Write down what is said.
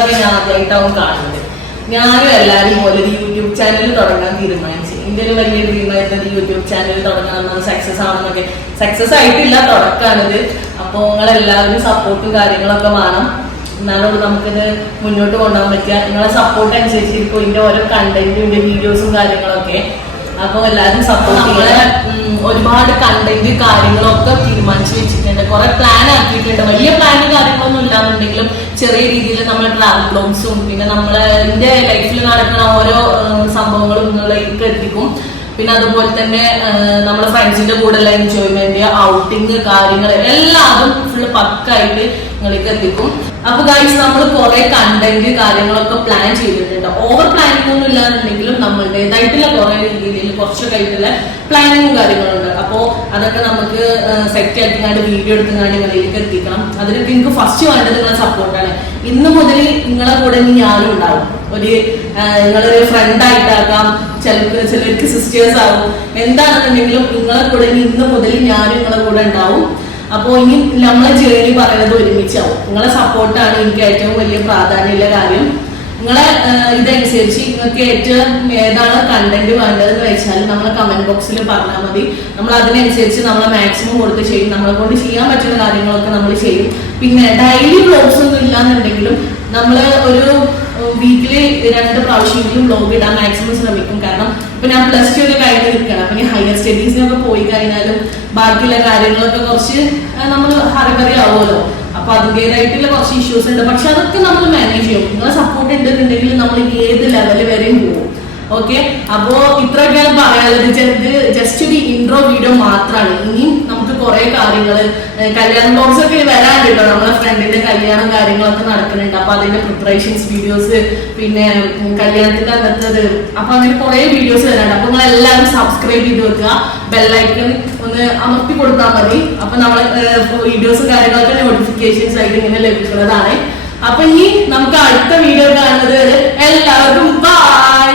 നമ്മളൊക്കെ ഞാൻ ആദ്യമായിട്ടാവും കാണുന്നത്. ഞാനും എല്ലാവരും പോലെ ഒരു യൂട്യൂബ് ചാനൽ തുടങ്ങാൻ തീരുമാനിച്ചു. എൻ്റെ ഒരു വലിയ ഡ്രീമായിരുന്നത് യൂട്യൂബ് ചാനൽ തുടങ്ങണം, അത് സക്സസ് ആണെന്നൊക്കെ. സക്സസ് ആയിട്ടില്ല, തുടക്കാണിത്. അപ്പോൾ നിങ്ങളെല്ലാവരും സപ്പോർട്ടും കാര്യങ്ങളൊക്കെ വേണം, എന്നാലും നമുക്കിത് മുന്നോട്ട് കൊണ്ടുപോകാൻ പറ്റുക. നിങ്ങളെ സപ്പോർട്ട് അനുസരിച്ചിരിക്കും ഇതിന്റെ ഓരോ കണ്ടന്റും ഇതിന്റെ വീഡിയോസും കാര്യങ്ങളൊക്കെ. അപ്പൊ എല്ലാവരും സപ്പോർട്ട് ചെയ്യാൻ ഒരുപാട് കണ്ടന്റ് കാര്യങ്ങളൊക്കെ തീരുമാനിച്ചു വെച്ചിട്ടുണ്ട്, കുറെ പ്ലാൻ ആക്കിയിട്ടുണ്ട്. വലിയ പ്ലാനും കാര്യങ്ങളൊന്നും ഇല്ലാന്നുണ്ടെങ്കിലും ചെറിയ രീതിയിൽ നമ്മളെ ട്രാവൽ ബ്ലോഗ്സും പിന്നെ നമ്മളെ എന്റെ ലൈഫിൽ നടക്കുന്ന ഓരോ സംഭവങ്ങളും നിങ്ങളിലേക്ക് എത്തിക്കും. പിന്നെ അതുപോലെ തന്നെ നമ്മുടെ ഫ്രണ്ട്സിന്റെ കൂടെ ഉള്ള എൻജോയ്മെന്റ്, ഔട്ടിങ് കാര്യങ്ങൾ എല്ലാതും ഫുള്ള് പക്കായിട്ട് നിങ്ങളിലേക്ക് എത്തിക്കും. അപ്പൊ ഗൈസ്, നമ്മൾ കുറെ കണ്ടന്റ് കാര്യങ്ങളൊക്കെ പ്ലാൻ ചെയ്തിട്ടുണ്ട്. ഓവർ പ്ലാനിങ് ഒന്നും ഇല്ലാന്നുണ്ടെങ്കിലും നമ്മളുടേതായിട്ടുള്ള കുറെ രീതിയിൽ കുറച്ചൊക്കെ ആയിട്ടുള്ള പ്ലാനിങ്ങും കാര്യങ്ങളുണ്ട്. അപ്പോ അതൊക്കെ നമുക്ക് സെറ്റ് ആക്കിക്കാണ്ട് വീഡിയോ എടുത്തുകൊണ്ട് നിങ്ങളിലേക്ക് എത്തിക്കണം. അതിനൊക്കെ എനിക്ക് ഫസ്റ്റ് വേണ്ടത് നിങ്ങളെ സപ്പോർട്ടാണ്. ഇന്ന് മുതൽ നിങ്ങളെ കൂടെ ഞാനും ഉണ്ടാവും. നിങ്ങളൊരു ഫ്രണ്ട് ആയിട്ടാക്കാം, ചിലർക്ക് സിസ്റ്റേഴ്സ് ആവും, എന്താണെന്നുണ്ടെങ്കിലും നിങ്ങളെ കൂടെ ഇന്ന് മുതൽ ഞാനും നിങ്ങളെ കൂടെ ഉണ്ടാവും. അപ്പോൾ ഇനി നമ്മളെ ജേർണി പറയുന്നത് ഒരുമിച്ചാവും. നിങ്ങളെ സപ്പോർട്ടാണ് എനിക്ക് ഏറ്റവും വലിയ പ്രാധാന്യമുള്ള കാര്യം. നിങ്ങളെ ഇതനുസരിച്ച് നിങ്ങൾക്ക് ഏറ്റവും ഏതാണ് കണ്ടന്റ് വേണ്ടതെന്ന് വെച്ചാൽ നമ്മളെ കമന്റ് ബോക്സിൽ പറഞ്ഞാൽ മതി. നമ്മൾ അതിനനുസരിച്ച് നമ്മളെ മാക്സിമം കൊടുത്ത് ചെയ്യും. നമ്മളെ കൊണ്ട് ചെയ്യാൻ പറ്റുന്ന കാര്യങ്ങളൊക്കെ നമ്മൾ ചെയ്യും. പിന്നെ ഡെയിലി വ്ലോഗ്സ് ഒന്നും ഇല്ലാന്നുണ്ടെങ്കിലും നമ്മൾ ഒരു വീക്കില് 2 പ്രാവശ്യമെങ്കിലും വ്ലോഗ് ഇടാൻ മാക്സിമം ശ്രമിക്കും. കാരണം ഇപ്പൊ ഞാൻ +2 ഒക്കെ കഴിഞ്ഞ് നിൽക്കണം. അപ്പൊ ഹയർ സ്റ്റഡീസിനൊക്കെ പോയി കഴിഞ്ഞാലും ബാക്കിയുള്ള കാര്യങ്ങളൊക്കെ കുറച്ച് നമ്മൾ ഹറിബറി ആവുമല്ലോ. അപ്പൊ അതിൻ്റെതായിട്ടുള്ള കുറച്ച് ഇഷ്യൂസ് ഉണ്ട്. പക്ഷെ അതൊക്കെ നമ്മൾ മാനേജ് ചെയ്യും. നിങ്ങളെ സപ്പോർട്ട് ഉണ്ടെന്നുണ്ടെങ്കിൽ നമ്മൾ ഏത് ലെവൽ വരെയും പോകും. ഓക്കെ, അപ്പോ ഇത്രയൊക്കെയാണ് പറയാനുള്ളത്. ജസ്റ്റ് ഒരു ഇൻട്രോ വീഡിയോ മാത്രമാണ്. ഇനിയും നമുക്ക് കുറെ കാര്യങ്ങള് കല്യാണ ബോക്സ് ഒക്കെ വരാണ്ട് കേട്ടോ. നമ്മളെ ഫ്രണ്ടിന്റെ കല്യാണം കാര്യങ്ങളൊക്കെ നടക്കുന്നുണ്ട്. അപ്പൊ അതിന്റെ പ്രിപ്പറേഷൻസ് വീഡിയോസ്, പിന്നെ കല്യാണത്തിന്റെ അകത്തത്, അപ്പൊ അങ്ങനെ കുറെ വീഡിയോസ് വരാണ്ട്. അപ്പൊ നിങ്ങൾ എല്ലാവരും സബ്സ്ക്രൈബ് ചെയ്ത് വെക്കുക, ബെല്ലൈക്കൺ ഒന്ന് അമർത്തി കൊടുത്താൽ മതി. അപ്പൊ നമ്മളെ വീഡിയോസും കാര്യങ്ങളൊക്കെ നോട്ടിഫിക്കേഷൻസ് ആയിട്ട് ഇങ്ങനെ ലഭിക്കുന്നതാണ്. അപ്പൊ ഇനി നമുക്ക് അടുത്ത വീഡിയോ കാണുന്നത് എല്ലാവർക്കും ബൈ.